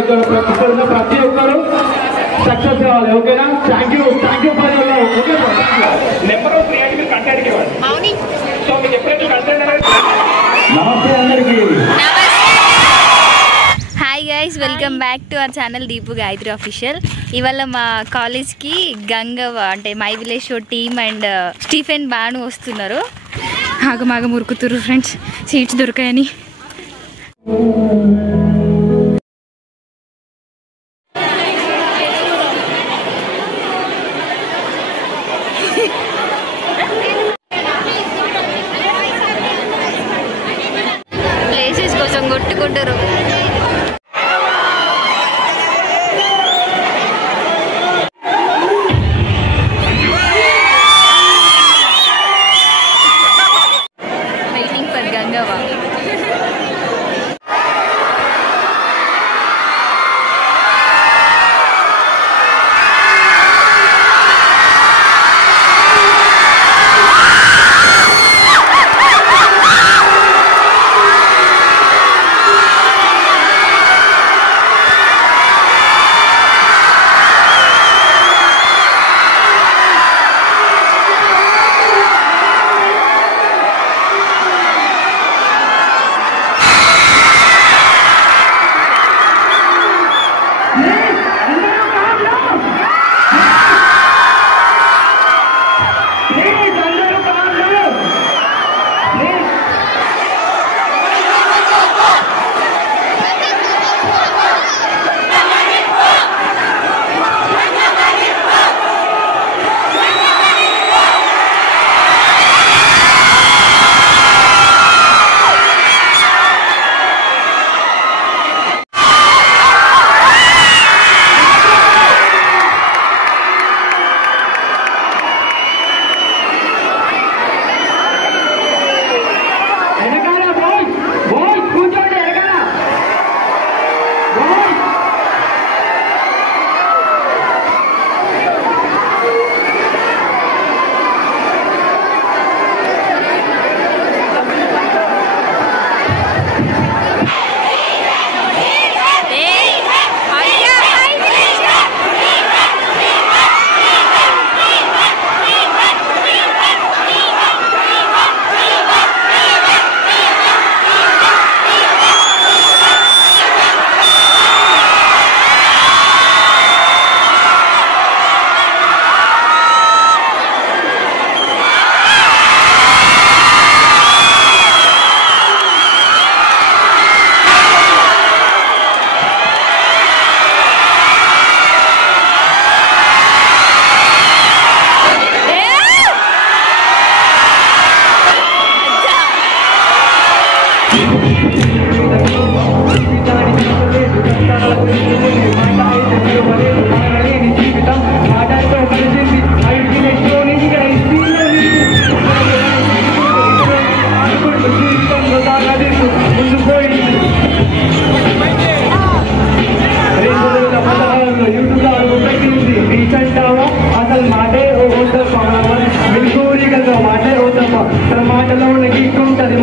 ఇక్కడ ప్రతి ఒక్కరు సక్సెస్ కావాలి. ఓకేనా? Thank you for your okay number of creative content ఇవ్వండి. సో మీకు ఎప్పుడైతే కంటెంట్ అనేది. నమస్తే అందరికీ. Hi guys, welcome back to our channel Deepu Gayatri official. ఇవాళ మా కాలేజ్కి గంగవ్వ అంటే my village show team and Stephen Banu వస్తున్నారు. ఆగమాగ మురుకుతురు ఫ్రెండ్స్, సీట్స్ దొరికాయని. ప్లేసెస్ కోసం కొట్టుకుంటారు. Waiting for Gangavva.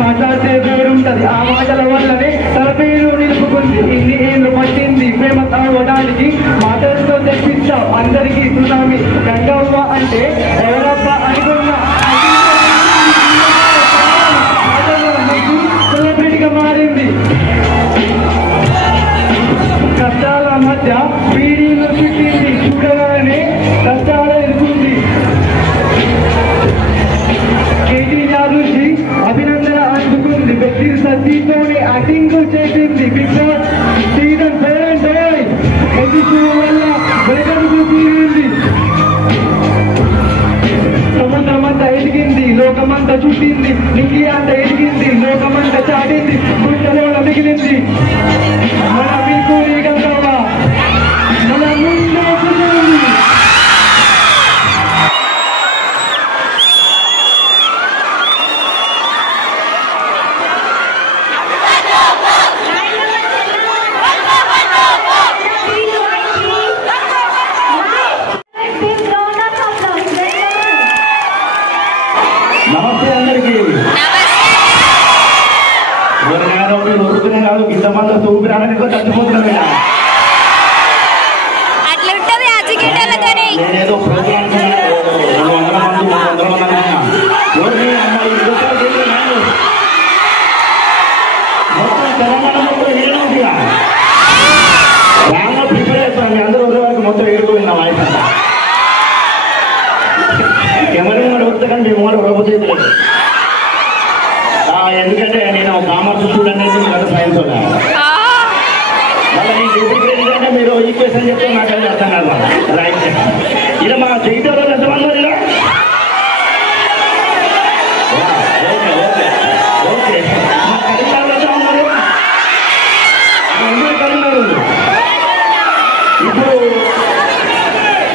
మాట్లాడితే వేరుంటది. ఆ మాటల వల్లనే తన పేరు నిలుపుకుంది. ఇన్ని ఏళ్ళు పట్టింది ప్రేమ తాగడానికి. మాటలతో తెప్పించాం అందరికీ సునామీ. గంగవ్వ అంటే ఎవరబ్బ అనుకున్నా సెలబ్రిటీగా మారింది. కష్టాల మధ్య పీడీలు చుట్టింది. చూడగానే కష్టాల ఎదుర్కొంది. కేటీఆర్ నుంచి అభినందన అందుకుంది. వ్యక్తి సతీతోనే యాక్టింగ్ చేసింది. బిగ్ బాస్ సీజన్ 7 ఎపిసోడ్ వల్ల వెలుగడుగు తీరింది. సముద్రమంతా ఎదిగింది, లోకమంతా చుట్టింది. నింగి అంత ఎదిగింది, లోకమంతా చాటింది. గుంటలో మిగిలింది మన బిల్కూరి గంగవ్వ మన ముందే కూర్చుంది. నమస్తే అందరికీ. ఊరుకునే కాదు ఇంతమంది వస్తే ఊపిరాలని చచ్చిపోతున్నాను. అట్లా ఉంటుంది అజికేటర్లతోనే. నేనేదో ప్రోగ్రామ్ 200 మంది 300 మంది అన్నా మొత్తం తెలంగాణలో కూడా ఏడుగా బాగా ప్రిపేర్ అవుతాం. మీ అందరూ వచ్చే వరకు మొత్తం ఏడుకోండి వాయిస్ అంతా. ఎవరి మాట వస్తే కానీ మేము మాట ప్రభుత్వం. ఎందుకంటే నేను కామర్స్ స్టూడెంట్ అయితే మీరు సైన్స్ ఉన్నా మళ్ళీ మీకు ఎందుకంటే మీరు ఈక్వేషన్ చెప్తే నాకు అది అర్థం కాదు. రైట్ ఇలా మా జైతాలో ఎంతమంది ఇలా ఓకే ఓకే ఓకే మా కరీంనగర్ ఎంత ఉన్నారు? అందరూ కరీంనగర్. ఇప్పుడు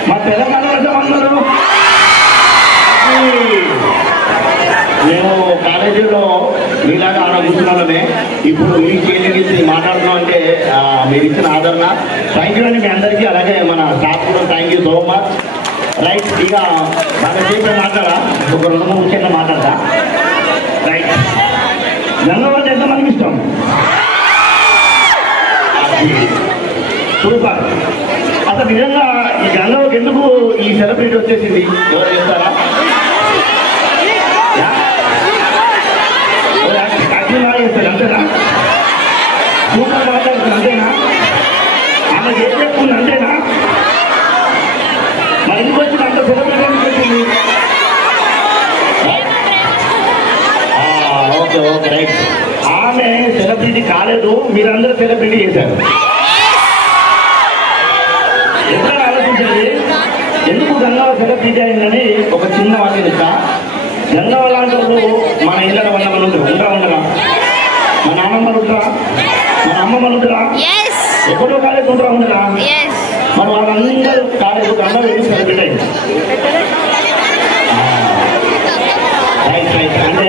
మా తెలంగాణలో ఎంత ఉన్నారు? మేము కాలేజీలో మీలాగా ఆలోచిస్తున్నామే. ఇప్పుడు మీ చేతికి మాట్లాడుతున్నాం అంటే మీరు ఇచ్చిన ఆదరణ థ్యాంక్ యూ అండి మీ అందరికీ. అలాగే మన స్టాఫ్ కూడా thank you so much. Right ఇక బాగా సేపు మాట్లాడా ఒక 2-3 విషయాలు మాట్లాడతా. రైట్ గంగవరం ఎంతమందికి ఇష్టం? సూపర్. అసలు నిజంగా ఈ గంగవకి ఎందుకు ఈ సెలబ్రిటీ వచ్చేసింది ఎవరు చెప్తారా? చేస్తారు అంతేనా? సూపర్ మాట్లాడుతుంది అంతేనా? ఆమె ఏం చెప్పుకుంది అంతేనా? మరి ఎందుకు వచ్చింది అంత సెలబ్రిటీ వచ్చింది? Okay okay right. ఆమె సెలబ్రిటీ కాలేదు, మీరందరూ సెలబ్రిటీ చేశారు. ఎప్పుడైనా ఆలోచించండి ఎందుకు గంగావ సెలబ్రిటీ అయిందని. ఒక చిన్న వాటి చెప్తా. గంగావ లాంటి వాళ్ళు మన ఇళ్ళ వంద మంది ఉంటారు. ఉండరా? మన నాన్నమ్మలు ఉంటారా? మన అమ్మమ్మలు ఉంటారా? ఎక్కడో కాలేజ్ ఉంటారా? ఉండరా? మరి వాళ్ళందరూ కాలేజ్ గంగా వెళ్ళి సెలబ్రిటీ అయింది. Right right. అంటే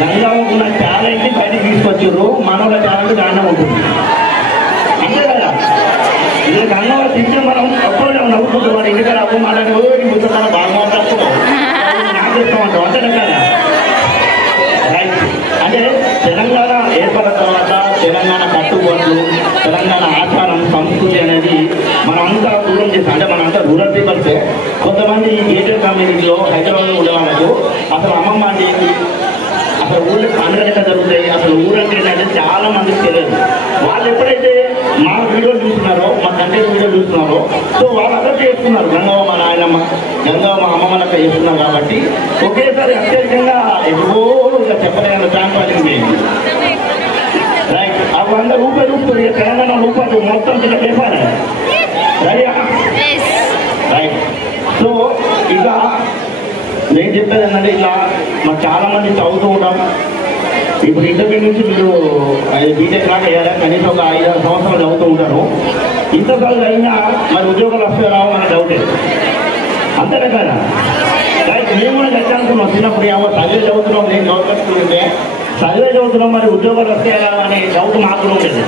గంగావకు ఉన్న టాలెంట్ బయటకు తీసుకొచ్చారు. మనోళ్ళ టాలెంట్ దాంట్లో ఉంటుంది అంతే కదా. ఇది గంగావ తింటే మనం అప్పుడు నవ్వుకుంటాం. వాడు ఇంటికాడ అప్పు మాట్లాడి ముసలి బాగా మాట్లాడుతున్నాం చేస్తామంటాం అంతేనా కదా. రైట్. అంటే తెలంగాణ ఏర్పడిన తర్వాత తెలంగాణ కట్టుబాట్లు తెలంగాణ ఆచారం సంస్కృతి అనేది మనంతా దూరం చేస్తాం. అంటే మనంతా రూరల్ పీపుల్సే. కొంతమంది గేటెడ్ కమ్యూనిటీలో హైదరాబాద్లో ఉండే వాళ్ళకు అసలు అమ్మమ్మ అంటే అసలు ఊళ్ళో పండుగలు ఎట్లా జరుగుతాయి, అసలు ఊరంటే ఏంటంటే చాలా మందికి తెలియదు. వాళ్ళు ఎప్పుడైతే మా వీడియోలు చూస్తున్నారో మా కంటెంట్ వీడియోలు చూస్తున్నారో సో వాళ్ళు అక్కడ చేస్తున్నారు. గంగవ్వ మా నాయనమ్మ గంగవ్వ మా అమ్మమ్మ లెక్క చేస్తున్నారు. కాబట్టి ఒకేసారి అత్యధికంగా ఎక్కువ ఇంకా చెప్పలేని ఛాన్స్ వచ్చింది. రైట్. ఆ 100 రూపాయలు రూపుతుంది తెలంగాణ రూపాయలు మొత్తం చిన్న పేపర్ రైట్. రైట్. సో ఇక నేను చెప్పేది ఏంటంటే ఇట్లా మాకు చాలా మంది చదువుతూ ఉంటాం. ఇప్పుడు ఇంటర్మీడియట్ నుంచి మీరు బీటెక్ లాగా అయ్యారా కనీసం ఒక 5-6 సంవత్సరాలు చదువుతూ ఉంటారు. ఇంతసార్లు అయినా మరి ఉద్యోగాలు వస్తే రావాలన్న డౌటే అంతేనా కదా. రైట్. మేము కూడా గట్టి అనుకున్నాం చిన్నప్పుడు ఏమో చదివే చదువుతున్నాం. నేను గవర్నమెంట్ స్కూల్ చదివే చదువుతున్నాం మరి ఉద్యోగాలు వస్తాయా అనే డౌట్ మాకు కూడా ఉండేది.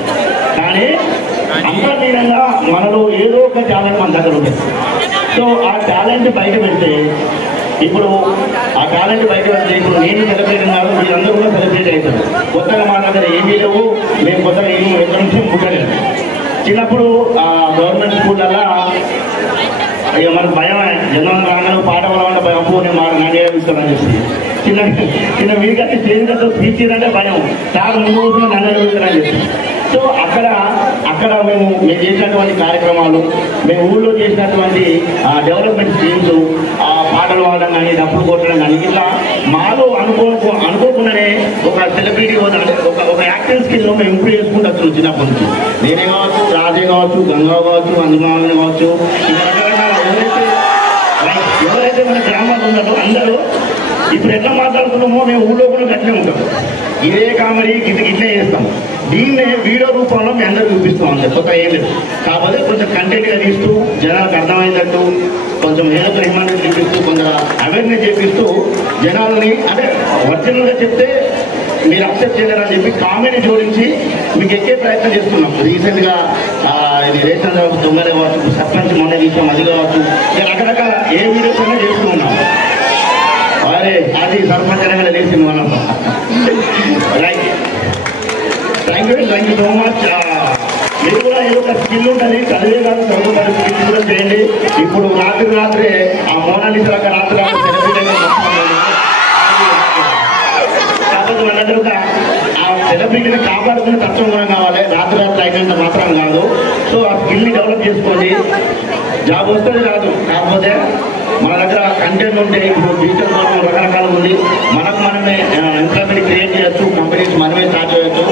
కానీ అంతర్లీనంగా మనలో ఏదో ఒక టాలెంట్ మన దగ్గర ఉంటుంది. సో ఆ టాలెంట్ బయట పెడితే ఇప్పుడు ఆ టాలెంట్ బయట పెడితే ఇప్పుడు నేను సెలబ్రేట్ కాదు మీరందరూ కూడా సెలబ్రేట్ అవుతారు. కొత్తగా మాట్లాడితే ఏం చేయలేవు. మేము కొత్తగా ఏం ఎక్కడి నుంచి పుట్టలేదు. చిన్నప్పుడు గవర్నమెంట్ స్కూళ్ళల్లో ఇక మనకు భయం జనం రాగానే పాట వల్ల భయం అప్పు నేను మాట నాకే ఇస్తానని చెప్పి చిన్న వీడికి స్టేజ్తో తీర్చిరంటే భయం చాలా ముందు రోజులు నన్ను అడుగుతారని చెప్పి. సో అక్కడ మేము చేసినటువంటి కార్యక్రమాలు మేము ఊళ్ళో చేసినటువంటి డెవలప్మెంట్ స్కీమ్స్ పాటలు పాడడం కానీ డబ్బులు కొట్టడం కానీ ఇట్లా మాలో అనుకోకుండానే ఒక సెలబ్రిటీ అంటే ఒక యాక్టింగ్ స్కిల్ మేము ఇంప్రూవ్ చేసుకుంటూ వచ్చాం చిన్నప్పటి నుంచి. నేనే కావచ్చు, రాజే కావచ్చు, గంగా కావచ్చు, అందుమామని కావచ్చు, ఇంకా రకరకాల ఎవరైతే మన గ్రామాల్లో ఉన్నారో అందరూ ఇప్పుడు ఎట్లా మాట్లాడుతున్నామో మేము ఊళ్ళో కూడా గట్టినే ఉంటాం. ఇదే కామెడీ ఇట్లే చేస్తాం. దీన్నే వీడియో రూపంలో మీ అందరూ చూపిస్తాం. అంతే కొత్త ఏం లేదు. కాకపోతే కొంచెం కంటెంట్గా తీస్తూ జనాలకు అర్థమయ్యేటట్టు కొంచెం ఏదో హిమాన్ని చూపిస్తూ కొంచెం అవేర్నెస్ చేపిస్తూ జనాలని అంటే ఒరిజినల్గా చెప్తే మీరు అక్సెప్ట్ చేయలేరని చెప్పి కామెడీ జోడించి మీకు ఎక్కే ప్రయత్నం చేస్తున్నాం. రీసెంట్గా ఇది రేషన్ దొంగలే కావచ్చు, సర్పంచ్ మొన్న తీసాం అది కావచ్చు, ఇక రకరకాల ఏ వీడియోస్ అయినా చేస్తూ ఉన్నాం. అరే అది సర్పంచ్ అనగానే లేచింది మనం. Right. Thank you so much. మీరు కూడా ఏదో ఒక స్కిల్ ఉంటుంది, చదివే కాదు చదువుతారు, స్కిల్ కూడా చేయండి. ఇప్పుడు రాత్రి ఆ మోనాలిసా రాత్రి కాకపోతే వాళ్ళందరూ ఆ సెలబ్రిటీని కాపాడుకునే తత్వం కూడా కావాలి. రాత్రి అయినంత మాత్రం కాదు. సో ఆ స్కిల్ని డెవలప్ చేసుకోండి. జాబ్ వస్తుంది రాదు, కాకపోతే మన దగ్గర కంటెంట్ ఉంటే ఇప్పుడు డిజిటల్ ఫార్మ్ రకరకాలు ఉంది. మనమే ఎంప్లాయ్మెంట్ క్రియేట్ చేయొచ్చు, కంపెనీస్ మనమే స్టార్ట్ చేయొచ్చు.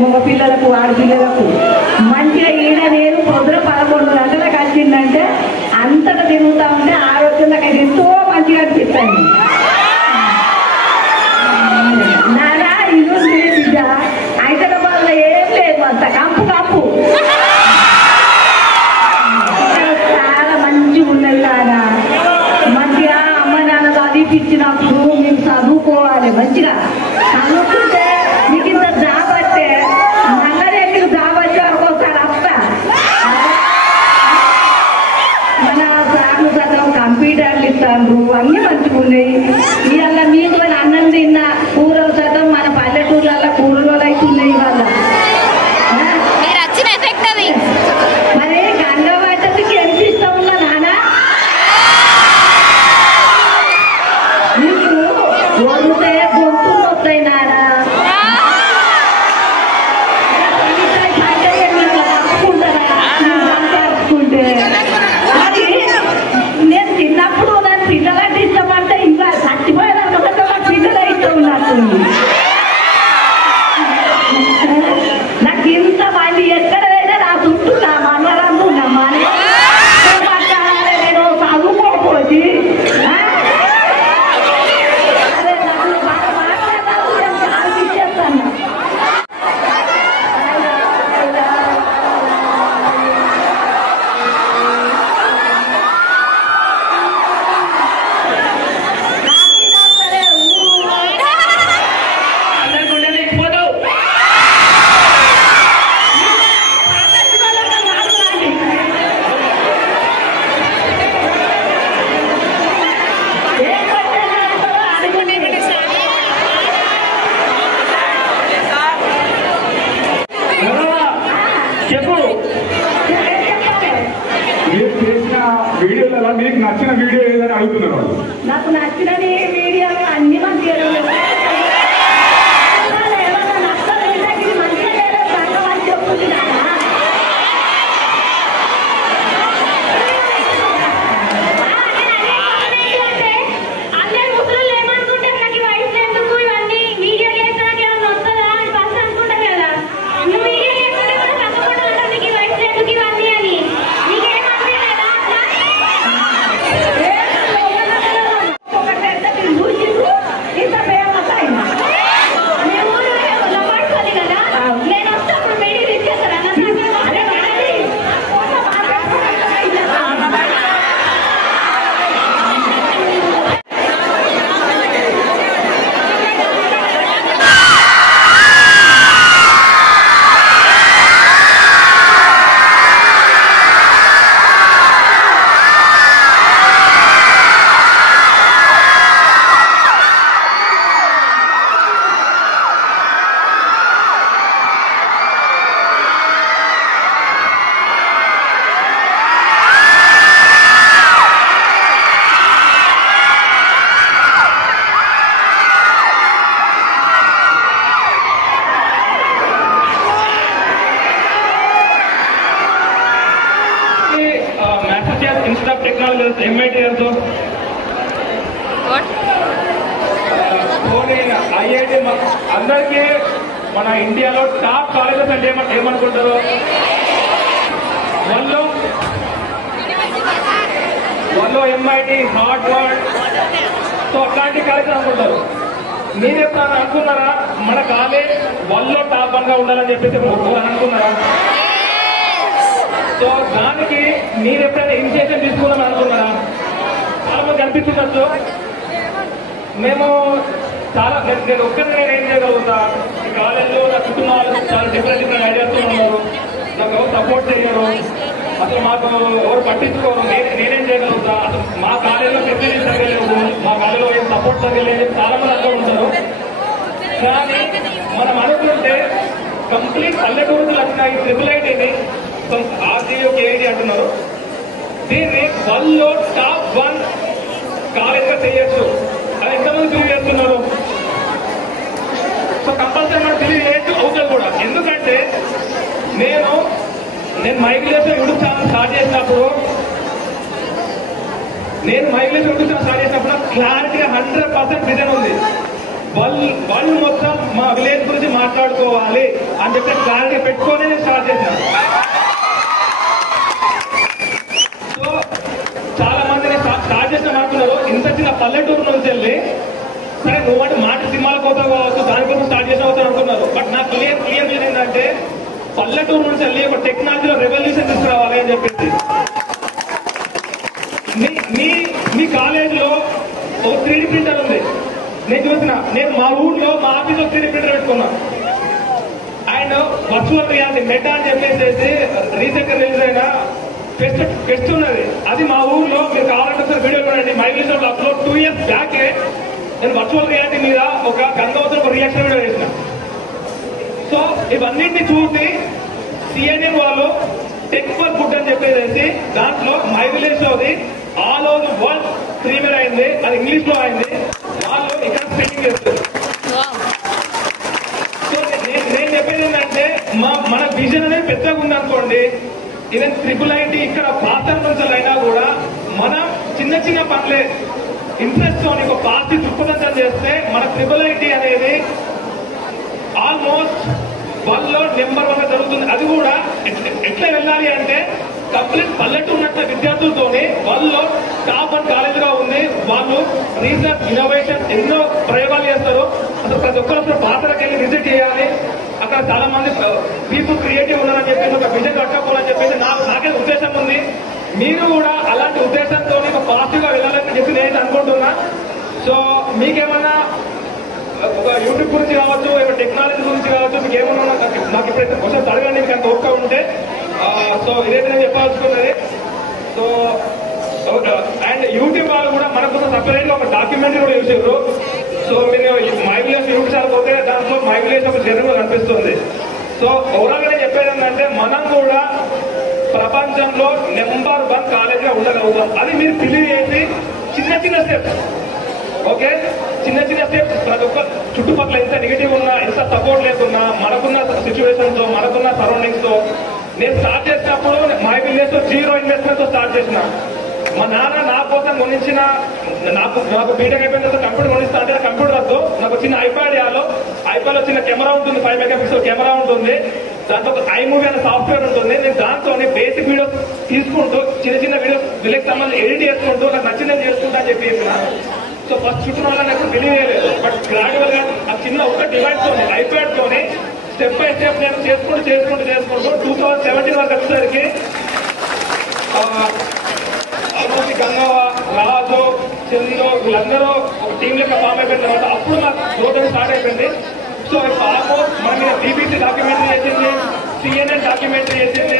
మగ పిల్లలకు ఆడపిల్లలకు మంచిగా ఈడ నేను పొద్దున 11 గంటలకు వచ్చిందంటే అంతటా తిరుగుతూ ఉంటే ఆరోగ్యంలోకి ఎంతో మంచిగా అనిపిస్తాను. నానా ఇల్లు బిడ్డ హైదరాబాద్లో ఏం లేదు, అంత కంపు కంపు చాలా మంచిగా ఉన్నది. నానా మంచిగా అమ్మ నాన్న చదివిపించినప్పుడు మేము చదువుకోవాలి, మంచిగా చదువుకుంటే మీకు ఇంత జాబ్ అంటే నల్లరెడ్డికి జాబ్ వచ్చే వరకు ఒకసారి వస్తా. మన సార్లు చదవం కంప్యూటర్లు ఇస్తాను, అన్నీ మంచిగా ఉన్నాయి. ఇవాళ మీకు అన్నం తిన్న కూరలు చదవం మన పల్లెటూర్లలో కూరలు అవుతున్నాయి ఇవాళ. మరి గంగవాటకి ఎంత ఇష్టం ఉన్నా నాన్న నీకు వదిలితే గొంతులు వస్తాయి నాన్న. నేను చిన్నప్పుడు నన్ను పిల్లలంటే ఇష్టపడితే ఇంకా చెప్పు. మీరు చేసిన వీడియోలలో మీకు నచ్చిన వీడియో ఏదని అడుగుతున్నారు వాళ్ళు. నాకు నచ్చిన వీడియోలు అన్ని మంచిగా institute of technology MIT IIT అందరికీ మన ఇండియాలో టాప్ కాలేజెస్ అంటే ఏమనుకుంటారు? వాళ్ళు MIT, హార్వర్డ్, సో అట్లాంటి కాలేజెస్ అనుకుంటారు. మీరు ఎప్పుడైనా అనుకున్నారా మన కాలేజ్ వాళ్ళు టాప్ 1 గా ఉండాలని చెప్పేసి అనుకున్నారా? సో దానికి మీరు ఎప్పుడైనా ఇనిషియేషన్ తీసుకున్నామని అనుకున్నారా? చాలా మంది కనిపిస్తుండొచ్చు. మేము చాలా నేను ఒక్కరిని నేను ఏం చేయగలుగుతా? ఈ కాలేజీలో నా కుటుంబాలు చాలా డిఫరెంట్ ఐడియాస్ ఉన్నారు. నాకు ఎవరు సపోర్ట్ చేయరు, అసలు మాకు ఎవరు పట్టించుకోరు. నేనేం చేయగలుగుతా? అసలు మా కాలేజీలో ఫెసిలిటీ జరగలేదు, మా కాలేజీలో ఏం సపోర్ట్ జరగలేదు చాలా మంది అనుకుంటారు. కానీ మనం అనుకుంటే కంప్లీట్ పల్లెటూరుకు వచ్చిన ఈ IIITని RGUKIT అంటున్నారు, దీన్ని వరల్డ్లో టాప్ 1 కాలేజ్ గా చేయొచ్చు. అది ఎంతమంది బిలీవ్ చేస్తున్నారు? సో కంపల్సరీ మనం బిలీవ్ చేయొచ్చు, అవుతుంది కూడా. ఎందుకంటే నేను మైగ్రేషన్ యూట్యూబ్ ఛానల్ స్టార్ట్ చేసినప్పుడు క్లారిటీగా 100% విజన్ ఉంది. వాళ్ళు మొత్తం మా విలేజ్ గురించి మాట్లాడుకోవాలి అని చెప్పి క్లారిటీ పెట్టుకొని నేను స్టార్ట్ చేశాను. సో చాలా మందిని స్టార్ట్ చేసిన మాట్లాడుతున్నారు, ఇంత చిన్న పల్లెటూరు నుంచి వెళ్ళి సరే నువ్వు అంటే మాట సినిమాల కోసం కావచ్చు దానికోసం స్టార్ట్ చేసిన అవుతాను అనుకున్నారు. బట్ నాకు క్లియర్ ఏంటంటే పల్లెటూరు నుంచి వెళ్ళి ఒక టెక్నాలజీలో రెవల్యూషన్ తీసుకురావాలి అని చెప్పేసి. మీ కాలేజీలో ఒక 3D ప్రింటర్ ఉంది, నేను చూసిన. నేను మా ఊర్లో మా ఆఫీస్ లో 3D ప్రింటర్ పెట్టుకున్నా. అండ్ వర్చువల్ రియాలిటీ మెటా అని చెప్పేసి రీసెంట్ గా రిలీజ్ అయిన ఫెస్ట్ ఉన్నది. అది మా ఊర్లో మీరు కావాలంటే సార్ వీడియో చూడండి. మైగ్రేషన్ లో అప్లోడ్ 2 years బ్యాకే నేను వర్చువల్ రియాలిటీ మీద ఒక గంగవతులు ఒక రియాక్షన్ వీడియో చేసిన. సో ఇవన్నింటినీ చూసి CNN వాళ్ళు టెక్ ఫర్ గుడ్ అని చెప్పేసి దాంట్లో మై విలేజ్ లోది ఆల్ ఓవర్ వరల్డ్ ప్రీమియర్ అయింది. అది ఇంగ్లీష్ లో అయింది. వాళ్ళు ఇక్కడ స్పెండింగ్ చేస్తారు. సో నేను చెప్పేది ఏంటంటే మన విజన్ అనేది పెద్దగా ఉందనుకోండి, ఈవెన్ IIIT ఇక్కడ పాస్టర్ నుంచి అయినా కూడా మనం చిన్న పనులే ఇంట్రెస్ట్ తో ఒక పార్టీ దృక్పథం చేస్తే మన IIIT అనేది ఆల్మోస్ట్ వరల్డ్లో నెంబర్ 1 గా జరుగుతుంది. అది కూడా ఎట్లా వెళ్ళాలి అంటే కంప్లీట్ పల్లెటూరు ఉన్నట్టు విద్యార్థులతోనే వరల్డ్లో టాప్ 1 కాలేజీగా ఉంది. వాళ్ళు రీసెర్చ్ ఇన్నోవేషన్ ఎన్నో ప్రయోగాలు చేస్తారు. అసలు ప్రతి ఒక్కరు అసలు పాత్రకి వెళ్ళి విజిట్ చేయాలి. అక్కడ చాలా మంది పీపుల్ క్రియేటివ్ ఉన్నారని చెప్పేసి ఒక విజన్ కట్టుకోవాలని చెప్పేసి నాకే ఉద్దేశం ఉంది. మీరు కూడా అలాంటి ఉద్దేశంతో ఒక పాజిటివ్ గా వెళ్ళాలని చెప్పి నేను అనుకుంటున్నా. సో మీకేమన్నా ఒక యూట్యూబ్ గురించి కావచ్చు, టెక్నాలజీ గురించి కావచ్చు, మీకు ఏమన్నా నాకు ఎప్పుడైతే క్వశ్చన్స్ అడగండి, మీకు అంత ఓపిక ఉంటే. సో ఇదైతే నేను చెప్పాల్సుకున్నది. సో అండ్ యూట్యూబ్ వాళ్ళు కూడా మన కోసం సపరేట్ గా ఒక డాక్యుమెంటరీ కూడా చేసారు. సో మీరు మై విలేజ్ యూట్యూబ్ ఛానల్ పోతే దాంట్లో మై విలేజ్ ఒక జర్నీ కనిపిస్తుంది. సో ఓవరాల్ గా నేను చెప్పేది ఏంటంటే మనం కూడా ఉండగలుగుతాం. అది మీరు బిలీవ్ చేసి చిన్న చిన్న స్టెప్స్, ఓకే, చిన్న చిన్న స్టెప్స్. ప్రతి ఒక్క చుట్టుపక్కల ఎంత నెగిటివ్ ఉన్నా, ఎంత సపోర్ట్ లేకున్నా, మనకున్న సిచ్యువేషన్స్ తో, మనకున్న సరౌండింగ్స్ తో, నేను స్టార్ట్ చేసినప్పుడు మై విలేజ్ తో 0 ఇన్వెస్ట్మెంట్ తో స్టార్ట్ చేసిన. మా నాన్న నా కోసం కొనిచ్చిన, నాకు బీటెక్ అయిపోయిన తర్వాత కంప్యూటర్ కొనిస్తా అంటే కంప్యూటర్ వద్దు, నాకు చిన్న ఐప్యాడ్ ఇవ్వాలో. ఐప్యాడ్ లో చిన్న కెమెరా ఉంటుంది, 5 మెగాపిక్సెల్ కెమెరా ఉంటుంది, దాంట్లో ఒక iMovie అనే సాఫ్ట్వేర్ ఉంటుంది. నేను దాంతో బేసిక్ వీడియోస్ తీసుకుంటూ చిన్న చిన్న వీడియోస్ వీళ్ళకి సంబంధించి ఎడిట్ చేసుకుంటూ నాకు నచ్చిందని చేసుకుంటా అని చెప్పి చెప్పిన. సో ఫస్ట్ చుట్టూ వాళ్ళని ఎప్పుడు బిలీవ్ చేయలేదు. బట్ గ్రాడ్యువల్ గా ఆ చిన్న ఒక డివైస్ తోని, ఐప్యాడ్ తోని స్టెప్ బై స్టెప్ నేను చేసుకుంటూ 2017 వరకు వచ్చేసరికి ఆల్మోస్ట్ గంగవ్వ, రాజు, చంద్రు వీళ్ళందరూ ఒక టీం లెక్క ఫామ్ అయిపోయిన తర్వాత అప్పుడు నాకు గ్రోత్ స్టార్ట్ అయిపోయింది. సో ఆల్మోస్ట్ మన మీద బీబీసీ డాక్యుమెంటరీ చేసింది, CNN డాక్యుమెంటరీ చేసింది.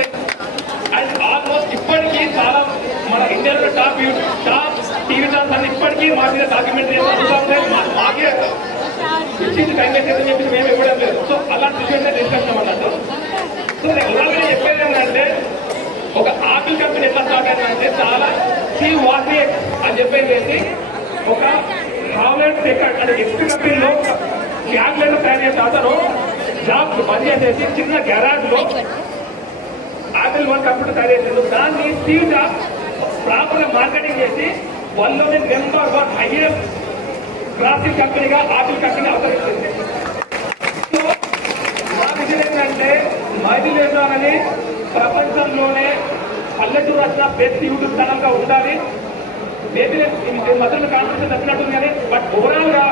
అండ్ ఆల్మోస్ట్ ఇప్పటికీ చాలా మన ఇండియాలో టాప్ టీవీ ఛానల్స్ అన్ని ఇప్పటికీ మా మీద డాక్యుమెంటరీ మాకే ఇచ్చింది టైం వేస్ట్ అని చెప్పి మేము ఇవ్వడం లేదు. సో అలాంటి సిచ్యువేషన్ తీసుకొచ్చాం అన్నట్టు. సో నేను ఉదాహరణ చెప్పేది ఏంటంటే, ఒక ఆపిల్ కంపెనీ ఎట్లా స్టార్ట్ అయిందంటే, చాలా స్టీవ్ వాజ్నియాక్ అని చెప్పేసి ఒక హావ్లాండ్ సెకండ్ అంటే ఎక్స్ కంపెనీలో క్యాల్కులేటర్ తయారు చేసే అతను జాబ్ పని చేసేసి చిన్న గ్యారేజ్ లో ఆపిల్ 1 కంప్యూటర్ తయారు చేసేది. దాన్ని స్టీవ్ జాబ్స్ ప్రాపర్ గా మార్కెటింగ్ చేసి వరల్డ్లోనే నెంబర్ 1 హైయెస్ట్ గ్రాఫిక్ కంపెనీగా ఆపిల్ కంపెనీ అవతరించింది. సో నా విషయం ఏంటంటే, మైథిలేజ్ అనేది ప్రపంచంలోనే పల్లెటూరు వచ్చిన బెస్ట్ యూట్యూబ్ ఛానల్ గా ఉండాలి. మేబీ మధ్యలో కాన్ఫరెన్స్ వచ్చినట్టుంది కానీ, బట్ ఓవరాల్ గా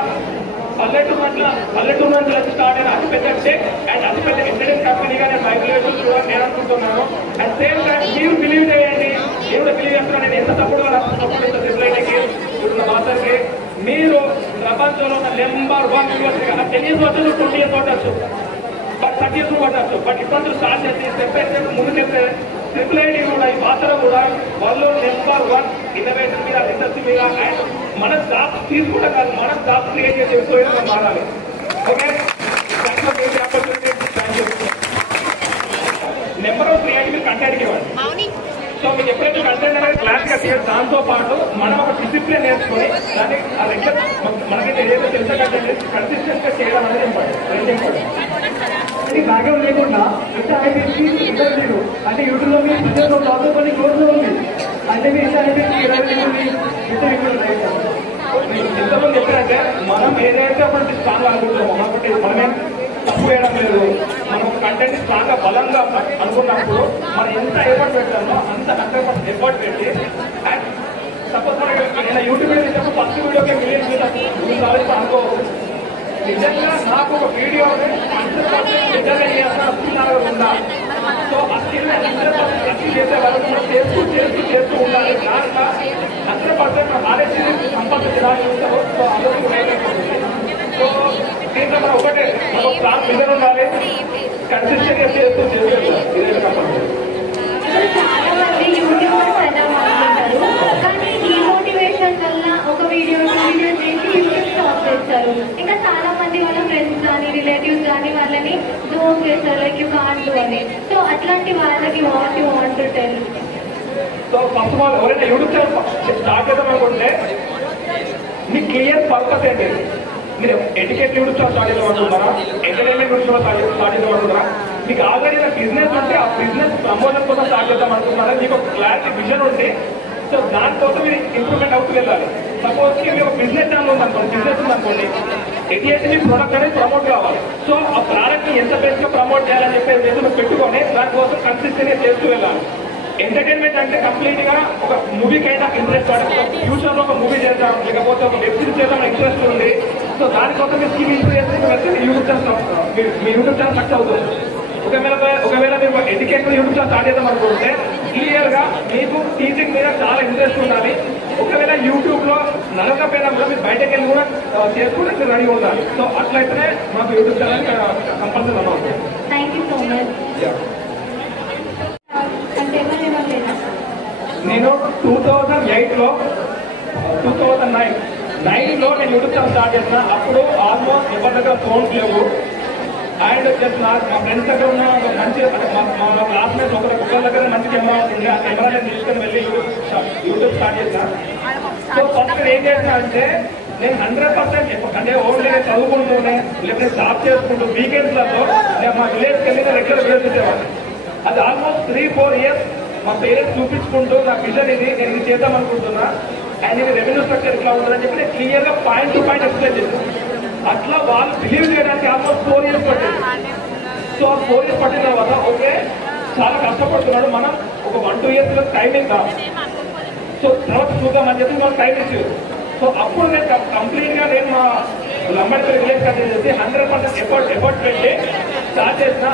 పల్లెటూరు నుంచి స్టార్ట్ అయిన అతిపెద్ద టెక్ అండ్ అతిపెద్ద ఇంటర్నెట్ కంపెనీగా నేను మైథిలేజ్ చూడాలని నేను అనుకుంటున్నాను. అట్ సేమ్ టైం మీరు బిలీవ్ చేయండి, నేను కూడా బిలీవ్ చేస్తున్నాను. నేను ఎంత సపోర్ట్ రిప్లైకి ఇప్పుడున్న మాస్టర్కి, మీరు ప్రపంచంలో ఉన్న నెంబర్ 1 యూనివర్సిటీ కదా, 10 years పట్టచ్చు, 20 years పట్టచ్చు, బట్ 30 years పట్టచ్చు. బట్ ఇప్పుడు స్టార్ట్ చేసి స్టెప్ బై స్టెప్ ముందుకెళ్తే ట్రిపుల్ కూడా ఈ భాషలో కూడా వాళ్ళు నెంబర్ 1 ఇన్నోవేషన్ మీద, రీసెర్చ్ మీద, అండ్ మన జాబ్ తీసుకుంటాం కాదు, మన జాబ్ క్రియేట్ చేసే ఎంప్లాయీగా మారాలి. ఓకే, నెంబర్ 1 క్రియేటివ్ కంటెంట్ ఇవ్వండి. సో మీకు ఎప్పుడైతే కంటెంట్ అనేది క్లాస్ గా తీయాలి, దాంతో పాటు మనం ఒక డిసిప్లిన్ నేర్చుకొని దాన్ని ఆ రెగ్యులర్ మనకైతే ఏదైతే తెలిసే కంటెంట్ కన్సిస్టెంట్ గా చేయడం అనేది ఇంపార్టెంట్. భాగం లేకుండా ఇట్లా ఇంటర్వ్యూ అంటే యూట్యూబ్ లో మీరు ప్రాబ్లం కొన్ని కోర్సులు ఉంది అంటే మీరు ఎంతమంది చెప్పారంటే, మనం ఏదైతే అప్పుడు స్ట్రాంగ్ అనుకుంటున్నామో మనమే తప్పు వేయడం లేదు. మనం కంటెంట్ స్ట్రాంగ్ గా బలంగా అనుకున్నప్పుడు మనం ఎంత ఎఫర్ట్ పెట్టామో అంత 100% ఎఫర్ట్ పెట్టి, అండ్ సపోజ్ నేను యూట్యూబ్ వీడియో ఫస్ట్ వీడియోకి మిలియన్స్ అనుకోవచ్చు. నిజంగా నాకు ఒక వీడియో నిజంగా చేయాల్సిన ఉందా? సో ఆ స్కిల్ 100% చేసే వరకు మనం చేస్తూ ఉండాలి. దాంట్లో 100% ఆర్ఎస్సీ సంపాదించడానికి ఉంటారు. సో అందరికీ సో దీంట్లో మనం ఒకటే ఒక స్ట్రాంగ్ విజన్ ఉండాలి, కన్సిస్టెంట్ గా చేస్తూ చేసేది ఇదే కంపల్సరీ. చాలా మంది యూట్యూబర్స్ అయినా మాట్లాడతారు, కానీ డిమోటివేషన్ వల్ల ఒక వీడియో చేసి యూట్యూబ్ స్టాప్ చేస్తారు. ఇంకా చాలా మంది వాళ్ళ ఫ్రెండ్స్ కానీ రిలేటివ్స్ కానీ వాళ్ళని జోక్ చేస్తారు, లైక్ యూ కాంట్ డూ అని. సో అట్లాంటి వాళ్ళకి what you want to tell? So first of all ఎవరైనా యూట్యూబ్ ఛానల్ స్టార్ట్ చేద్దాం అనుకుంటే మీ క్లియర్ పర్పస్ ఏంటి? మీరు ఎడ్యుకేట్ యూట్యూబ్ ఛానల్ స్టార్ట్ చేద్దాం అనుకుంటారా, ఎంటర్టైన్మెంట్ యూట్యూబ్ ఛానల్ స్టార్ట్ చేద్దాం అనుకుంటారా? మీకు ఆల్రెడీ బిజినెస్ ఉంటే ఆ బిజినెస్ ప్రమోషన్ కోసం స్టార్ట్ చేద్దాం అనుకుంటున్నారా? మీకు ఒక క్లారిటీ విజన్ ఉంటే సో దానికోసం మీరు ఇంప్రూవ్మెంట్ అవుతూ వెళ్ళాలి. సపోజ్ కి మీకు బిజినెస్ ఛానల్ ఉందనుకోండి, బిజినెస్ ఉందనుకోండి, ఎట్లయితే మీ ప్రోడక్ట్ అనేది ప్రమోట్ కావాలి. సో ఆ ప్రోడక్ట్ ని ఎంత బెస్ట్ గా ప్రమోట్ చేయాలని చెప్పేసి పెట్టుకొని దానికోసం కన్సిస్టెంట్ గా చేస్తూ వెళ్ళాలి. ఎంటర్టైన్మెంట్ అంటే కంప్లీట్ గా ఒక మూవీకైనా ఇంట్రెస్ట్ పడుతుంది, ఫ్యూచర్ లో ఒక మూవీ చేద్దాం లేకపోతే ఒక వెబ్ సిరీస్ చేద్దాం ఇంట్రెస్ట్ ఉంది. సో దానికోసం మీరు స్కిల్ ఇంప్రూవ్ చేస్తే మీ యూట్యూబ్ ఛానల్ సక్సెస్ అవుతుంది. ఒకవేళ మీరు ఎడ్యుకేషన్ యూట్యూబ్ ఛానల్ స్టార్ట్ చేద్దాం అనుకుంటే క్లియర్ గా మీకు టీచింగ్ మీద చాలా ఇంట్రెస్ట్ ఉండాలి. ఒకవేళ యూట్యూబ్ లో నడకపోయినా కూడా మీరు బయటకు వెళ్ళి కూడా చేసుకోవడానికి రెడీ ఉండాలి. సో అట్లయితేనే మాకు యూట్యూబ్ ఛానల్ కంపల్సరీ రన్ అవుతుంది. Thank you so much. అంటే నేను 2008లో 2009లో నేను యూట్యూబ్ ఛానల్ స్టార్ట్ చేసిన. అప్పుడు ఆల్మోస్ట్ ఎవరి దగ్గర ఫోన్స్ లేవు. అండ్ జస్ట్ మా ఫ్రెండ్స్ దగ్గర ఉన్న మంచి మా క్లాస్మేట్స్ ఒకరి దగ్గర మంచి కెమెరా ఉంది. ఆ కెమెరా నేను తీసుకొని వెళ్ళి యూట్యూబ్ స్టార్ట్ చేసిన. సో ఫస్ట్ ఏం చేసిన అంటే నేను 100% అంటే ఓన్లీ నేను చదువుకుంటూనే లేకపోతే జాబ్ చేసుకుంటూ వీకెండ్స్లలో నేను మా విలేజ్కి వెళ్ళి రెగ్యులర్ వీడియోస్ చేసేవాడిని. అది ఆల్మోస్ట్ 3-4 years మా పేరెంట్స్ చూపించుకుంటూ నా విజన్ ఇది, నేను ఇది చేద్దాం అనుకుంటున్నా అండ్ ఇది రెవెన్యూ స్ట్రక్చర్ ఇట్లా ఉంటుందని చెప్పి నేను క్లియర్గా పాయింట్ టు పాయింట్ ఎక్స్ప్లెయిన్ చేశాను. అట్లా వాళ్ళు బిలీవ్ చేయడానికి ఆల్మోస్ట్ 4 years పట్టింది. సో 4 years పట్టిన తర్వాత ఓకే చాలా కష్టపడుతున్నాడు, మనం ఒక 1-2 years టైమింగ్ దా, సో తర్వాత చూద్దామని చెప్పి మనం టైం ఇచ్చారు. సో అప్పుడు నేను కంప్లీట్ గా నేను మా లంబడిపల్లి విలేజ్ కంటే చేసి 100% ఎఫర్ట్ పెట్టి స్టార్ట్ చేసిన.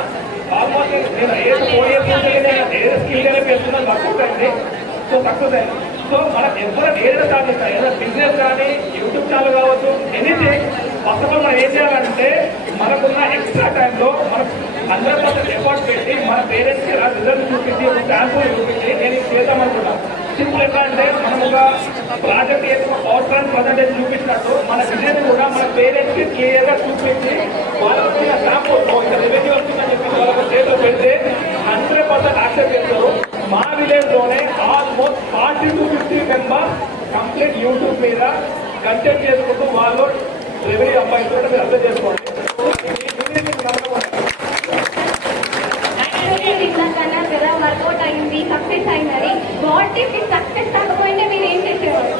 ఆల్మోస్ట్ నేను ఏదో 4 years నుంచి నేను ఏదో స్కిల్ గానే పెడుతున్నాను, సక్సెస్ అయింది. సో సక్సెస్ అయింది. సో మనం ఎవరైనా ఏదైనా స్టార్ట్ చేస్తాం, ఏదైనా బిజినెస్ కానీ యూట్యూబ్ ఛానల్ కావచ్చు ఎనీథింగ్, ఫస్ట్ ఆఫ్ ఆల్ మనం ఏం చేయాలంటే మనకున్న ఎక్స్ట్రా టైంలో మనం 100% ఎఫర్ట్ పెట్టి మన పేరెంట్స్ కి రిజల్ట్ చూపించి ఒక శాంపుల్ చూపించి నేను ఇది చేద్దామనుకుంటాను. సింపుల్ ఎట్లా అంటే మనం ఒక ప్రాజెక్ట్ ఏదో పవర్ ప్లాంట్ ప్రజెంటేషన్ చూపించినట్టు మన బిజినెస్ కూడా మన పేరెంట్స్ కి క్లియర్ గా చూపించి వాళ్ళకి శాంపుల్ ఇంకా రెవెన్యూ వస్తుందని చెప్పి వాళ్ళకి చేతిలో పెడితే 100% యాక్సెప్ట్ చేస్తారు. మా విలేజ్ లోనే ఆల్మోస్ట్ 40-50 మెంబర్స్ కంప్లీట్ యూట్యూబ్ మీద కంటెంట్ చేసుకుంటూ వాళ్ళు రెవెన్యూ సంపాదించుకుంటే మీరు అర్థం చేసుకోండి. వర్కౌట్ అయింది, సక్సెస్ అయిందని. వాట్ ఇఫ్ ఇది సక్సెస్ కాకపోయింటే మీరు ఏం చేసేవారు?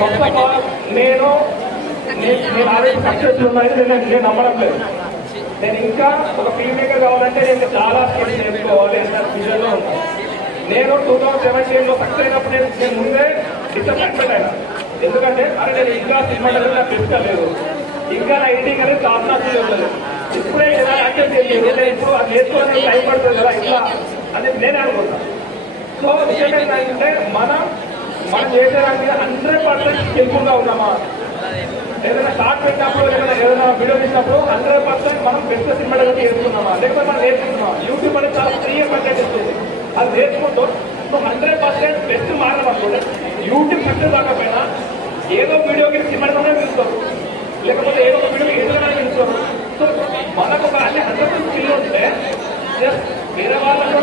ఫస్ట్ ఆఫ్ ఆల్ నేను ఆల్రెడీ సక్సెస్ ఉన్నాయి నేను నమ్మడం లేదు. నేను ఇంకా ఒక ఫిల్మ్ మేకర్ కావాలంటే నేను చాలా స్కిల్స్ నేర్చుకోవాలి అన్న విజన్లో ఉంటాను. నేను 2017లో సక్సెస్ అయినప్పుడు నేను ముందే డిసప్పాయింట్మెంట్ అయినా. ఎందుకంటే అరే నేను ఇంకా సినిమా దగ్గర నాకు తెలుసుకోలేదు, ఇంకా నా ఎడిటింగ్ అనేది చాలా లేదు, ఇప్పుడే ఇలా యాక్సెప్ట్ చేసి నేను ఇప్పుడు అది నేర్చుకోవడానికి టైం పడుతుంది కదా ఇట్లా అనేది నేనే అనుకుంటాను. సో విషయం ఏంటంటే మనం చేసేదానికి 100% స్కిల్ఫుల్గా ఉన్నామా, ఏదైనా షార్ట్ పెట్టినప్పుడు ఏదైనా వీడియో తీసినప్పుడు 100% మనం బెస్ట్ సినిమా దగ్గర నేర్చుకున్నామా, లేకపోతే మనం నేర్చుకుంటున్నాం. యూట్యూబ్ అనేది చాలా ఫ్రీగా కంటెంట్ ఇస్తుంది, అది నేర్చుకుంటూ నువ్వు 100% బెస్ట్ మారడం అనుకుంటే యూట్యూబ్ సక్సెస్ కాకపోయినా ఏదో వీడియోకి సినిమా పిలుస్తారు, లేకపోతే ఏదో ఒక వీడియో ఏదైనా పిలుస్తారు. సో మనకు ఒక 100% స్కిల్ ఉంటే వేరే వాళ్ళతో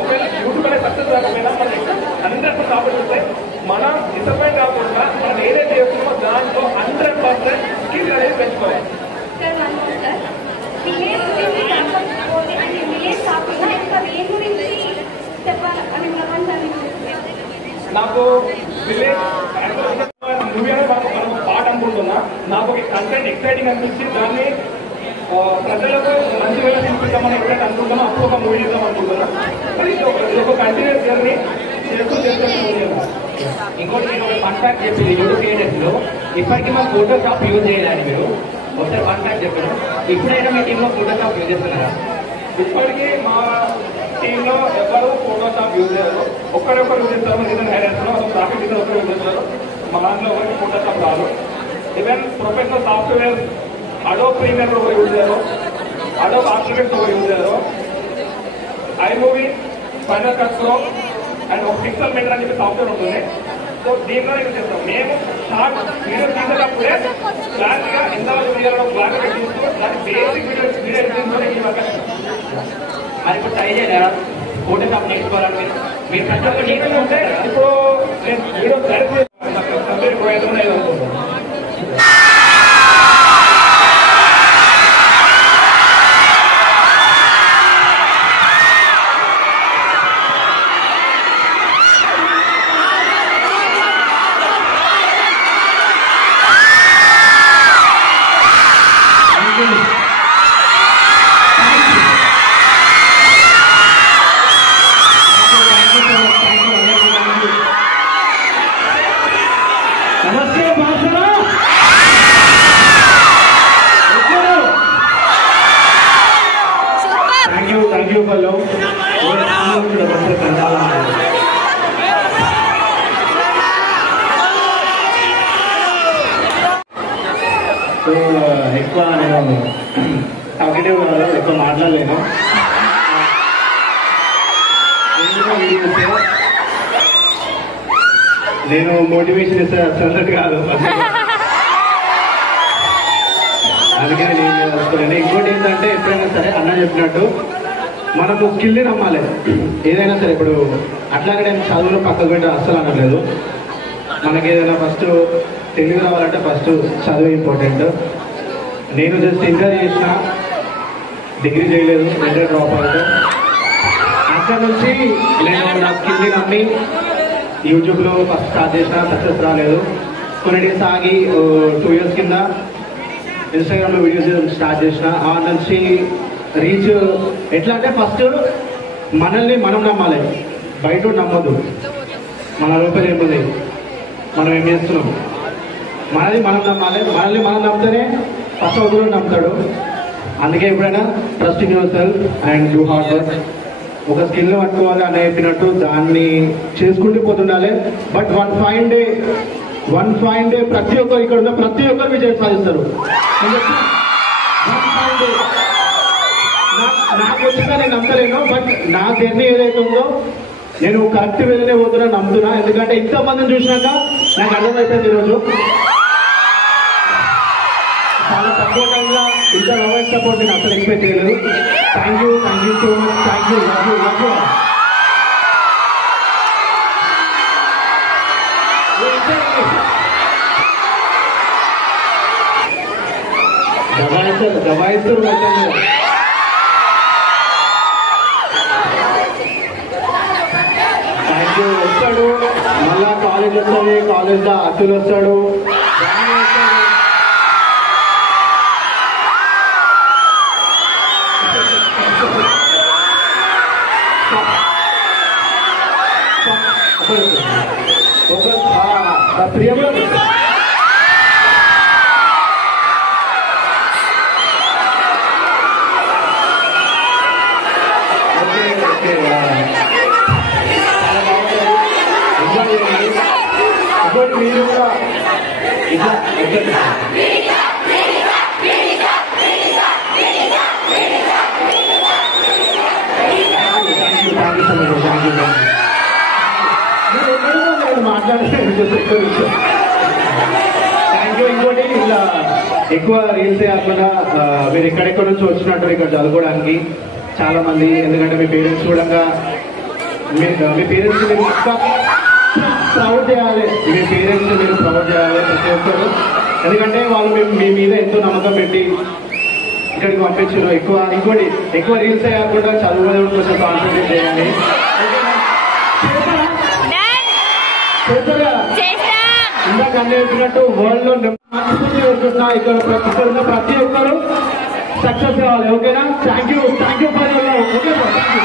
ఒకవేళ యూట్యూబ్ అనేది సక్సెస్ కాకపోయినా మనకి 100% ఆపర్చునిటీ మనం డిసప్పాయింట్ కాకుండా మనం ఏదైతే చేస్తున్నామో దాంట్లో 100% స్కిల్ అనేది పెంచుకోవాలి. నాకు విలేజ్ మూవీ అనేది మనం పాట అనుకుంటున్నా. నాకు ఒక కంటెంట్ ఎక్సైటింగ్ అనిపించి దాన్ని ప్రజలకు మంచి వేళ తీసుకుంటామని ఎప్పుడైతే అనుకుంటామో అప్పుడు ఒక మూవీ చేద్దాం అనుకుంటున్నా. ఇది ఒక కంటిన్యూస్ జర్నీ చేస్తూ ఇంకోటి నేను ఒక కాంటాక్ట్ చెప్పింది యూట్యూబ్ క్రియేటర్స్ లో ఇప్పటికీ మా ఫోటోషాప్ యూజ్ చేయాలని మీరు ఒకసారి కాంటాక్ట్ చెప్పారు. ఇప్పుడైనా మీ టీంలో ఫోటోషాప్ యూజ్ చేస్తున్నారా? ఇప్పటికీ మా టీంలో ఎవరు ఫోటోషాప్ యూజ్ చేయరు, ఒక్కరొక్కరు యూజ్ చేస్తారు. రీజన్ హైలైట్స్లో ఒక గ్రాఫిక్ డిజైన్ ఒకరు యూజ్ చేస్తారు. మా దాంట్లో ఎవరికి ఫోటోషాప్ రాదు. Even professional software Adobe Premiere ఒకరు యూజ్ చేయరు, అడోబ్ ఆఫ్టర్ ఎఫెక్ట్స్ ఒకరు యూజ్ చేయరు, iMovie, Final Cut Pro and ఒక పిక్సెల్ మేకర్ అని చెప్పి సాఫ్ట్వేర్ ఉంటుంది. సో దీంట్లో యూజ్ చేస్తాం. మేము షార్ట్ వీడియో తీసేటప్పుడే బ్లాక్ గా ఎంత వీడియో బ్లాక్ గా చూస్తూ దాని బేసిక్ వీడియో ఎడిటింగ్ ఈ వర్క్. మరి ఇప్పుడు ట్రై చేయలేరా ఫోటోషాప్ నేర్చుకోవాలని? మీరు ప్రతి ఒక్కటి ఏంటంటే ఇప్పుడు నేను వీడియో కంప్లీట్ పోయేది అనుకుంటున్నాను. నమస్తే భాషరా. థ్యాంక్ యూ పల్లు. సో ఎక్కువ నేను టాకెటివ్ ఎక్కువ మాట్లాడలేను. నేను మోటివేషన్ ఇస్తే అన్నట్టు కాదు, అందుకని నేను చెప్తున్నాను. ఇంకోటి ఏంటంటే ఎప్పుడైనా సరే అన్న చెప్పినట్టు మనకు స్కిల్ని నమ్మాలి. ఏదైనా సరే ఇప్పుడు అట్లాగే నేను చదువులో పక్కకు పెట్టడం అస్సలు అనలేదు. మనకి ఏదైనా ఫస్ట్ తెలివి రావాలంటే ఫస్ట్ చదువు ఇంపార్టెంట్. నేను జస్ట్ ఇంటర్ చేసిన, డిగ్రీ చేయలేదు, ఇంటర్ డ్రాప్ అవుట్. అక్కడ నుంచి నేను నా స్కిల్ని నమ్మి యూట్యూబ్లో ఫస్ట్ స్టార్ట్ చేసిన, సక్సెస్ రాలేదు. కొన్ని డేస్ ఆగి 2 years కింద ఇన్స్టాగ్రామ్లో వీడియోస్ స్టార్ట్ చేసిన. ఆ నుంచి రీచ్ ఎట్లా అంటే ఫస్ట్ మనల్ని మనం నమ్మాలి, బయట నమ్మద్దు. మన లోపల ఏముంది, మనం ఏం చేస్తున్నాం, మనది మనం నమ్మాలి. మనల్ని మనం నమ్మితేనే ఫస్ట్ అవుతుంది నమ్ముతాడు. అందుకే ఎప్పుడైనా trusting your self and do hard work. ఒక స్కిల్ పట్టుకోవాలి అని చెప్పినట్టు దాన్ని చేసుకుంటూ పోతుండాలి. బట్ వన్ ఫైన్ డే ప్రతి ఒక్కరు ఇక్కడ ఉన్న ప్రతి ఒక్కరు విజయం సాధిస్తారు. నాకు వచ్చిందా నేను నమ్మలేను, బట్ నా జర్నీ ఏదైతే ఉందో నేను కరెక్ట్ వేలోనే పోతున్నా నమ్ముతున్నా. ఎందుకంటే ఇంతమందిని చూసినాక నాకు అర్థమైపోయింది ఈరోజు చాలా తక్కువ టైంలో ఇంత లవ్ సపోర్ట్ నేను అసలు ఎక్స్పెక్ట్ చేయలేదు. Thank you so much. Thank you. Love you. దబాయిస్తారు థ్యాంక్ యూ. వస్తాడు మళ్ళా కాలేజ్ వస్తుంది, కాలేజ్లో అతులు వస్తాడు. ప్రియమా మీరు కూడా ఇట్లా మాట్లాడే థ్యాంక్ యూ. ఇంకోటి ఇలా ఎక్కువ రీల్స్ కాకుండా మీరు ఎక్కడెక్కడ నుంచి వచ్చినట్టు ఇక్కడ చదువుకోవడానికి చాలా మంది. ఎందుకంటే మీ పేరెంట్స్ కూడా మీ పేరెంట్స్ మీరు ప్రౌడ్ చేయాలి. మీ పేరెంట్స్ మీరు ప్రౌడ్ చేయాలి ప్రతి ఒక్కరు. ఎందుకంటే వాళ్ళు మీ మీద ఎంతో నమ్మకం పెట్టి ఇక్కడికి పంపించారు. ఇంకోటి ఎక్కువ రీల్స్ కాకుండా చదువు కోసం కాన్సన్ట్రేట్ చేయండి. ఇందాక చెప్పినట్టు వరల్డ్ లో ఇక్కడ ఉన్న ప్రతి ఒక్కరు సక్సెస్ కావాలి. ఓకేనా? Thank you for your love. Okay sir, thank you.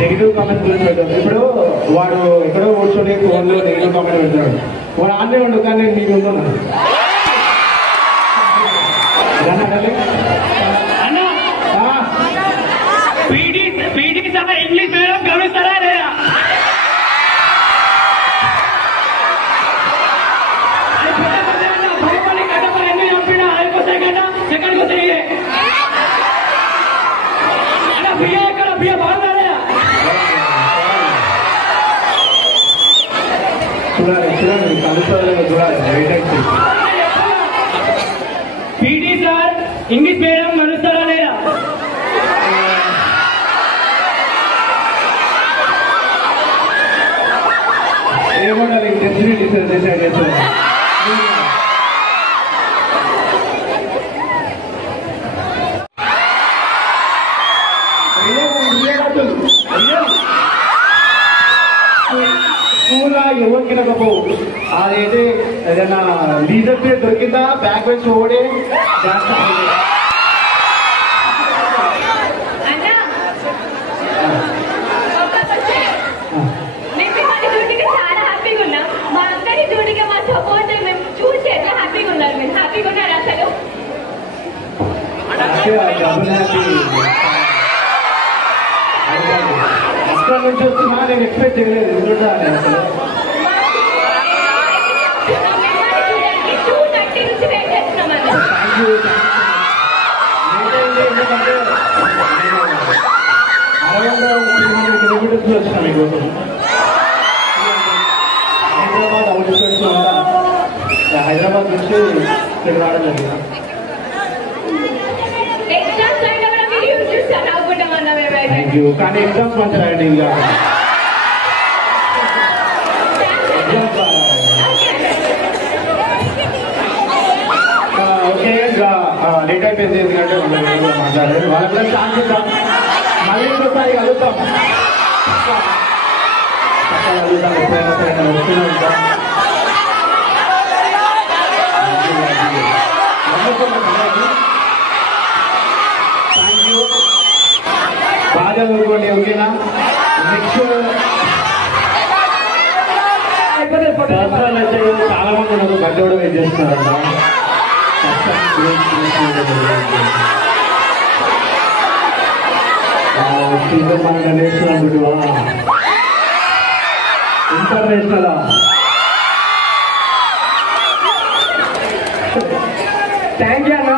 Negative comments గురించి పెట్టారు. ఇప్పుడు వాడు ఎక్కడో కూర్చొని ఫోన్లో నెగిటివ్ కామెంట్ పెడతాడు. వాడు ఆన్లే ఉండు, కానీ నేను నీకు ఉన్నాను. ఇంగ్లీష్ మీడియం గమనిస్తారా లేదా? చూడండి చూడాలి. పీటీ సార్ ఇంగ్లీష్ మీడియం గమనిస్తారా లేదా? ఏమన్నా డిసైడ్ చేశాను. స్కూల్ ఎవరికి నకపోవు. అదైతే ఏదైనా లీడర్ పీరియడ్ దొరికిందా బ్యాక్ బెంచ్ ఓడే చాలా సపోర్ట్ మేము చూసి ఎట్లా హ్యాపీగా ఉన్నారు. మీరు హ్యాపీగా ఉన్నారు అసలు? అక్కడ నుంచి వచ్చినా నేను ఎక్స్పెక్ట్ చేయలేదు. ఎందుకంటే అసలు 2:30 నుంచి వెయిట్ చేస్తున్నామండి. ఎందుకంటే 600 కిలోమీటర్స్ వచ్చిన మీకోసం హైదరాబాద్ అవుట్ స్టేట్స్ లో హైదరాబాద్ నుంచి ఇక్కడ రావడం జరిగింది. ఎగ్జామ్స్ అయినా కూడా మీరు యూజ్ చేస్తారు అనుకుంటామన్నా మేమైతే. Thank you. కానీ ఎగ్జామ్స్ మంచిగా రాయండి. ఇంకా ఓకే ఇంకా లేట్ అయిపోయింది. ఎందుకంటే మాట్లాడారు వాళ్ళ కూడా ఛాన్స్ ఇద్దాం. మళ్ళీ ఇంకోసారి కలుద్దాం. కలుద్దాం ఎప్పుడైనా సరే వస్తూనే ఉంటాం. Thank you. బాగా చదువుకోండి. ఓకేనా? నెక్స్ట్ చాలా మంది ఉన్నారు. బయట కూడా వెయిట్ చేస్తున్నారన్న. మన నేషనల్ బిడ్డవా ఇంటర్నేషనల్ థ్యాంక్ యూ అన్న.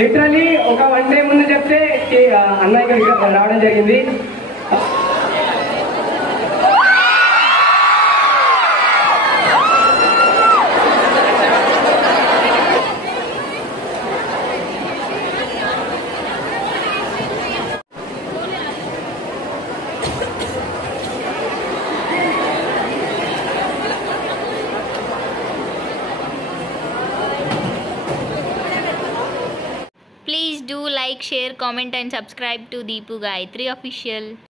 లిటరలీ ఒక 1 డే ముందు చెప్తే అన్న ఇక్కడికి రావడం జరిగింది. Please do like, share, comment and subscribe to Deepu Gayatri Official.